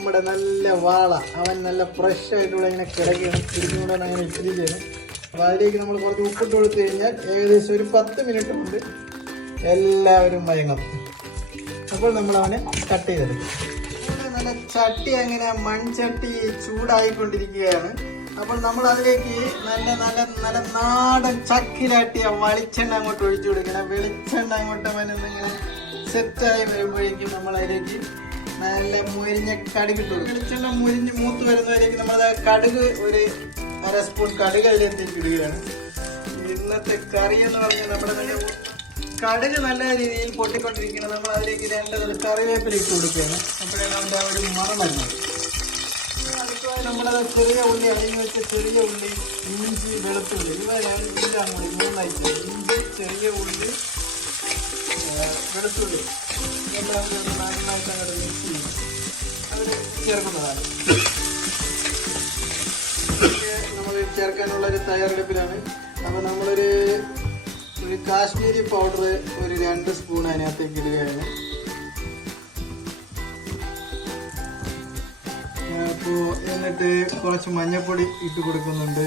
നമ്മുടെ നല്ല വാള അവൻ നല്ല ഫ്രഷ് ആയിട്ടുള്ള ഇങ്ങനെ കിടക്കുകയാണ്, തിരിഞ്ഞുകൂടെ അങ്ങനെ ഇട്ടിരിക്കുകയാണ്. അപ്പോൾ അതിലേക്ക് നമ്മൾ കുറച്ച് ഉപ്പിട്ട് കൊടുത്തു കഴിഞ്ഞാൽ ഏകദേശം ഒരു 10 മിനിറ്റ് കൊണ്ട് എല്ലാവരും മയങ്ങും. അപ്പോൾ നമ്മൾ അവനെ കട്ട് ചെയ്തെടുക്കും. നല്ല ചട്ടി അങ്ങനെ മൺചട്ടി ചൂടായിക്കൊണ്ടിരിക്കുകയാണ്. അപ്പോൾ നമ്മൾ അതിലേക്ക് നല്ല നാടൻ ചക്കിലാട്ടിയ വെളിച്ചെണ്ണ അങ്ങോട്ട് ഒഴിച്ചു കൊടുക്കണം. വെളിച്ചെണ്ണ അങ്ങോട്ട് അവനൊന്നിങ്ങനെ സെറ്റായി വരുമ്പോഴേക്കും നമ്മൾ അതിലേക്ക് നല്ല മുരിഞ്ഞ കടുക് ഇട്ടു. വെളിച്ചെണ്ണ മുരിഞ്ഞ് മൂത്ത് വരുന്നവരേക്ക് നമ്മൾ കടുക് ഒരു 1/2 സ്പൂൺ കടുക് അതിലേക്ക് ഇടുകയാണ്. ഇന്നത്തെ കറി എന്ന് പറഞ്ഞാൽ നമ്മുടെ കടുക് നല്ല രീതിയിൽ പൊട്ടിക്കൊണ്ടിരിക്കുന്നത്. നമ്മൾ അതിലേക്ക് 2 കറിവേപ്പില ഇട്ട് കൊടുക്കുകയാണ്. അപ്പോഴാണ് അതിൻ്റെ ആ ഒരു മണം വരുന്നത്. അടുത്തതായി നമ്മളത് ചെറിയ ഉള്ളി, അരിഞ്ഞ് വെച്ച ചെറിയ ഉള്ളി, ഇഞ്ചി, വെളുത്തുള്ളി, ഇവയാണ് ഇഞ്ചാണ് 3 ഐറ്റം. ഇഞ്ചി, ചെറിയ ഉള്ളി, വെളുത്തുള്ളി എല്ലാം നന്നായിട്ട് അങ്ങോട്ട് മിക്സ് ചെയ്യും. അവർ ചേർക്കുന്നതാണ്. നമ്മൾ ചേർക്കാനുള്ളൊരു തയ്യാറെടുപ്പിലാണ്. അപ്പോൾ നമ്മളൊരു കാശ്മീരി പൗഡർ ഒരു 2 സ്പൂൺ അതിനകത്തേക്ക് ഇടുകയാണ്. അപ്പോൾ എന്നിട്ട് കുറച്ച് മഞ്ഞൾപ്പൊടി ഇട്ട് കൊടുക്കുന്നുണ്ട്.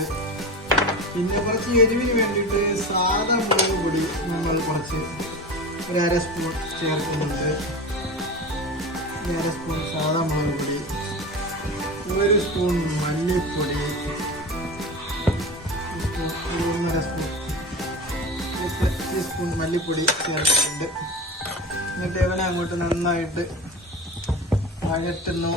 പിന്നെ കുറച്ച് എരിവിന് വേണ്ടിയിട്ട് സാധാ മുളക് പൊടി നമ്മൾ കുറച്ച് ഒരു 1/2 സ്പൂൺ ചേർക്കുന്നുണ്ട്. 1/2 സ്പൂൺ സാധാ മുളക് പൊടി, 1 സ്പൂൺ മല്ലിപ്പൊടി, 1.5 ടീസ്പൂൺ മല്ലിപ്പൊടി ചേർത്തിട്ടുണ്ട്. എന്നിട്ട് ഇവനെ അങ്ങോട്ട് നന്നായിട്ട് വഴറ്റുന്നു.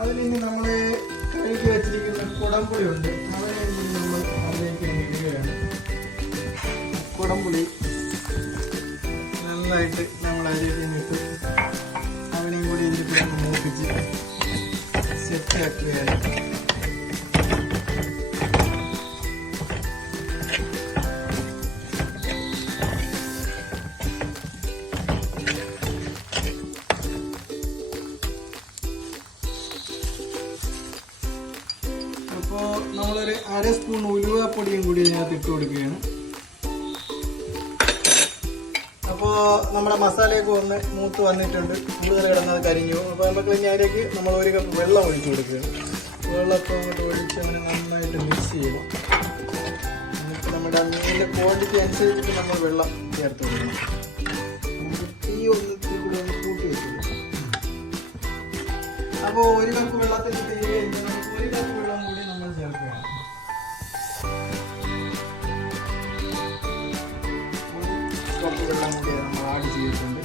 അതിലിനി നമ്മൾ കഴുകി വെച്ചിരിക്കുന്ന കുടംപുളി ഉണ്ട്. അവനെ നമ്മൾ അതിലേക്ക് ഇടുകയാണ്. കുടംപുളി നന്നായിട്ട് നമ്മൾ അതിലേക്ക് ഇട്ട് അവനെയും കൂടി ഇതിലേക്ക് നമ്മൾ മൂപ്പിച്ച് സെറ്റാക്കുകയാണ്. അപ്പോൾ നമ്മളൊരു 1/2 സ്പൂൺ ഉലുവാപ്പൊടിയും കൂടി ഇതിനകത്ത് ഇട്ട് കൊടുക്കുകയാണ്. അപ്പോൾ നമ്മുടെ മസാലയൊക്കെ ഒന്ന് മൂത്ത് വന്നിട്ടുണ്ട്. കൂടുതൽ കിടന്നത് കരിഞ്ഞു. അപ്പോൾ നമുക്ക് ഇനി അതിലേക്ക് നമ്മൾ 1 കപ്പ് വെള്ളം ഒഴിച്ചു കൊടുക്കുകയാണ്. വെള്ളമൊക്കെ അങ്ങോട്ട് ഒഴിച്ച് അങ്ങനെ നന്നായിട്ട് മിക്സ് ചെയ്യണം. എന്നിട്ട് നമ്മുടെ മീനിൻ്റെ ക്വാണ്ടിറ്റി അനുസരിച്ചിട്ട് നമ്മൾ വെള്ളം ചേർത്ത് കൊടുക്കണം. നമുക്ക് തീ കൂടെ ഒന്ന് കൂട്ടി വെച്ചിട്ടുണ്ട്. അപ്പോൾ 1 കപ്പ് വെള്ളത്തിൽ തീ കഴിഞ്ഞ് നമുക്ക് 1 കപ്പ് വെള്ളം കൂടി നമ്മൾ ചേർക്കുകയാണ്. 1 കപ്പ് വെള്ളം കൂടി നമ്മൾ ആഡ് ചെയ്തിട്ടുണ്ട്.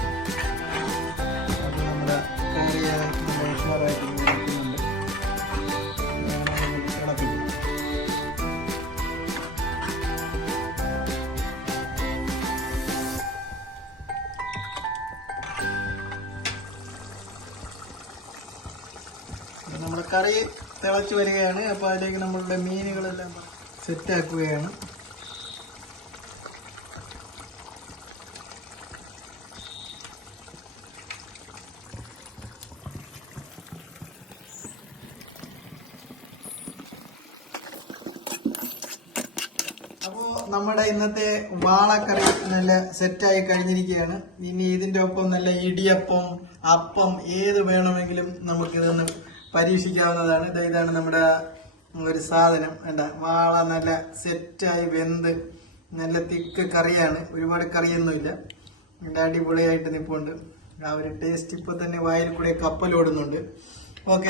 അത് നമ്മുടെ കറി നമ്മൾ ഉഷാറായിട്ട് ഇളക്കുന്നുണ്ട്. ഇളക്കിക്കും. നമ്മുടെ കറി തിളച്ച് വരികയാണ്. അപ്പോൾ അതിലേക്ക് നമ്മളുടെ മീനുകളെല്ലാം സെറ്റാക്കുകയാണ്. അപ്പോൾ നമ്മുടെ ഇന്നത്തെ വാളക്കറി നല്ല സെറ്റായി കഴിഞ്ഞിരിക്കുകയാണ്. ഇനി ഇതിൻ്റെ ഒപ്പം നല്ല ഇടിയപ്പം, അപ്പം ഏത് വേണമെങ്കിലും നമുക്കിതൊന്ന് പരീക്ഷിക്കാവുന്നതാണ്. ഇതാണ് നമ്മുടെ ഒരു സാധനം. വേണ്ട, വാള നല്ല സെറ്റായി വെന്ത് നല്ല തിക്ക് കറിയാണ്. ഒരുപാട് കറിയൊന്നുമില്ല. നല്ല അടിപൊളിയായിട്ട് നിൽപ്പുണ്ട്. ആ ഒരു ടേസ്റ്റ് ഇപ്പോൾ തന്നെ വായിൽ കൂടെ കപ്പലോടുന്നുണ്ട്. ഓക്കെ.